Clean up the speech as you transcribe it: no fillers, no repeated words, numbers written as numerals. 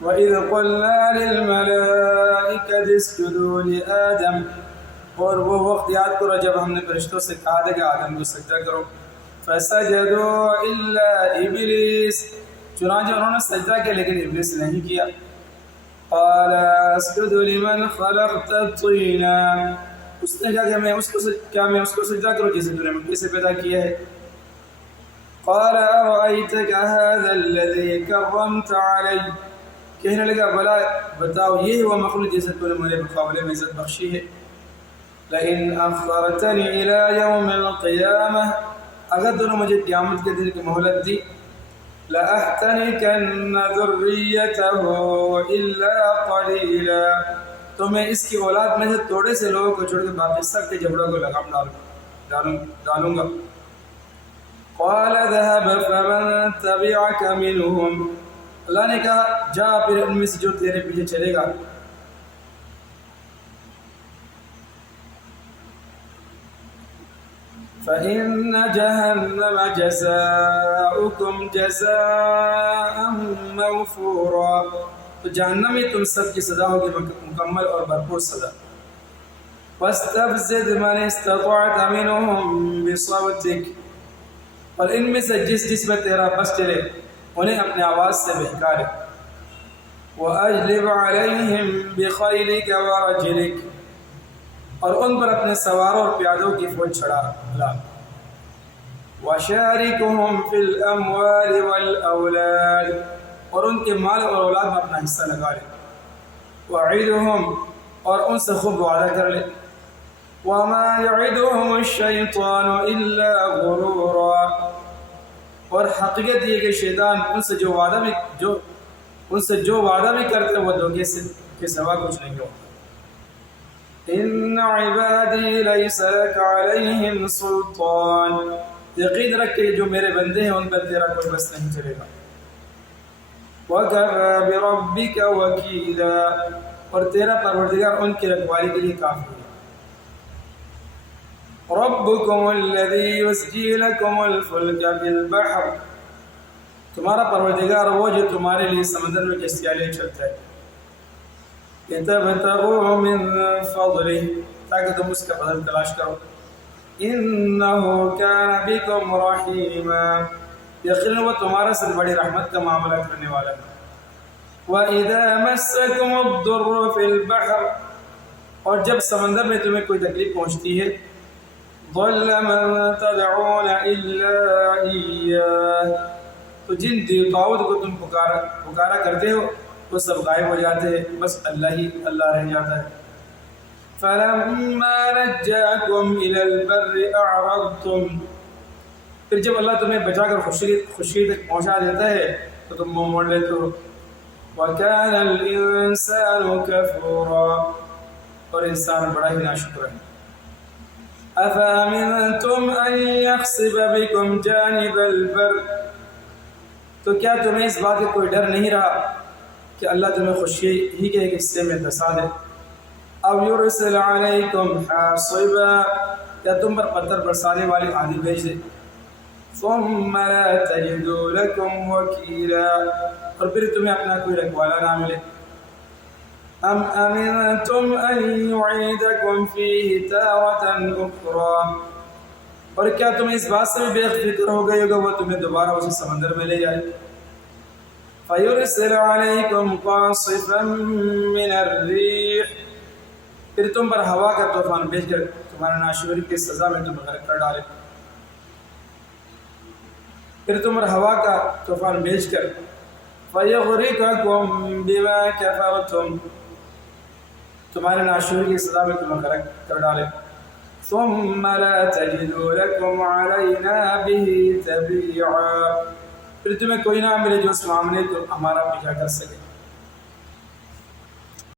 वइज़ क़ुल्ना लिल-मलाइकति इसजुदू लिआदम, और वो वक्त याद करो जब हमने फरिश्तों से कहा था कि आदम को सजदा करो। फसजदू इल्ला इब्लीस, चुनांचे उन्होंने सजदा किया लेकिन इब्लीस नहीं किया। क़ाल अस्जुदु लिमन ख़लक़त तीना, उसने कहा कि मैं उसको सजदा करूं जिसे तूने मिट्टी से पैदा किया है। क़ाल अरअयतक हाज़ा अल्लज़ी कर्रमत अलैय, कहने लगा भला बताओ ये हुआ मखलूक जिसे तूने मेरे मुकाबले में इज़्ज़त बख्शी है। लइन अख़रतनी इला यौमिल क़ियामह, अगर तूने मुझे क़यामत के दिन की मोहलत दी, लअहतनिकन्न ज़ुर्रियतहु इल्ला क़लीला, तो मैं इसकी औलाद में से थोड़े से लोगों को छोड़ के बाकी सबके जबड़ों को लगाम डालूंगा। क़ाल ज़हब फ़मन तबिअक मिनहुम, अल्लाह ने कहा जा फिर उनमें से जो तेरे पीछे चलेगा। फ़इन्न जहन्नम जज़ाउकुम जज़ाअन मग़फ़ूरा, तो जहन्नम में तुम सब की सज़ा होगी मुकम्मल और भरपूर सज़ा। वस्तफ़ज़िद मन इस्ततअत मिनहुम बिसौतिक, और इनमें से जिस पर तेरा बस चले उन्हें अपने आवाज़ से बहका ले। वअजलिब अलैहिम बिख़ैलिक वरजलिक, और उन पर अपने सवारों और प्यादों की फौज चढ़ा। वशारिकुहुम फिल अमवालि वल औलाद, और उनके माल और औलाद में अपना हिस्सा लगा ले। वइदहुम, और उनसे खूब वादा कर ले। वमा यइदुहुम शैतानु इल्ला गुरूरा, और हकीकत ये कि शैतान उनसे जो वादा भी करते हैं वो धोखे से के सिवा कुछ नहीं होता। इन्ना इबादी लैसा लक अलैहिम सुल्तान, यकीन रख के जो मेरे बंदे हैं उन पर तेरा कोई बस नहीं चलेगा। वकफ़ा बिरब्बिका वकीला, और तेरा परवरदिगार उनकी रखवाली के लिए काफ़ी है। रब्बुकुमुल्लज़ी युस्जी लकुमुल फुल्का फिल बहर, तुम्हारा परवरदिगार वो जो तुम्हारे लिए समंदर में किश्तियाँ ले चलता है। लितब्तगू मिन फ़ज़लिही, ताकि तुम उसका फज़ल तलाश करो। इन्नहु कान बिकुम रहीमा, यकीनन वो तुम्हारे साथ बड़ी रहमत का मामला करने वाला है। वइज़ा मस्सकुमुद्दुर्रु फिल बहर, और जब समंदर में तुम्हें कोई तकलीफ पहुँचती है, ज़ल्ल मन तदऊन इल्ला इय्याह, तो जिन देवताओं को तुम पुकारा करते हो वो सब गायब हो जाते हैं, बस अल्लाह रह जाता है। फलम्मा नज्जाकुम इलल बर्रि अअरदतुम, फिर जब अल्लाह तुम्हें बचाकर खुशी तक पहुँचा देता है तो तुम मुँह मोड़ लेते हो। वकानल इंसानु कफूरा, और इंसान बड़ा ही नाशुक्र है। अफ़अमिनतुम अन यख़सिफ बिकुम जानिबल बर्र, तो क्या तुम्हें इस बात का कोई डर नहीं रहा कि अल्लाह तुम्हें खुशी ही के एक हिस्से में धंसा दे। अब युरसिल अलैकुम हासिबा, या तुम पर पत्थर बरसाने वाली आंधी भेज दे। सुम्मा ला तजिदू लकुम वकीला, और फिर तुम्हें अपना कोई रखवाला ना मिले। अम अमिनतुम अन युईदकुम फीहि तारतन उखरा, और क्या तुम इस बात से भी बेफिक्र हो गए होगे वो तुम्हें दोबारा उसी समंदर में ले जाए। फयुरसिल अलैकुम कासिफन मिनर रीह, फिर तुम पर हवा का तूफान भेजकर तुम्हारा नाशुक्री की सजा में तुम्हें गर्क कर डाले। फिर तुम पर हवा का तूफान भेजकर फयग़रिक़कुम बिमा कफ़रतुम, तुम्हारे नाशुक्री की सजा में तुम्हें गर्क कर डाले। सुम्मा ला तजिदू लकुम अलैना बिही तबीआ, फिर तुम्हें कोई ना मिले जो उस मामले को हमारा पीछा कर सके।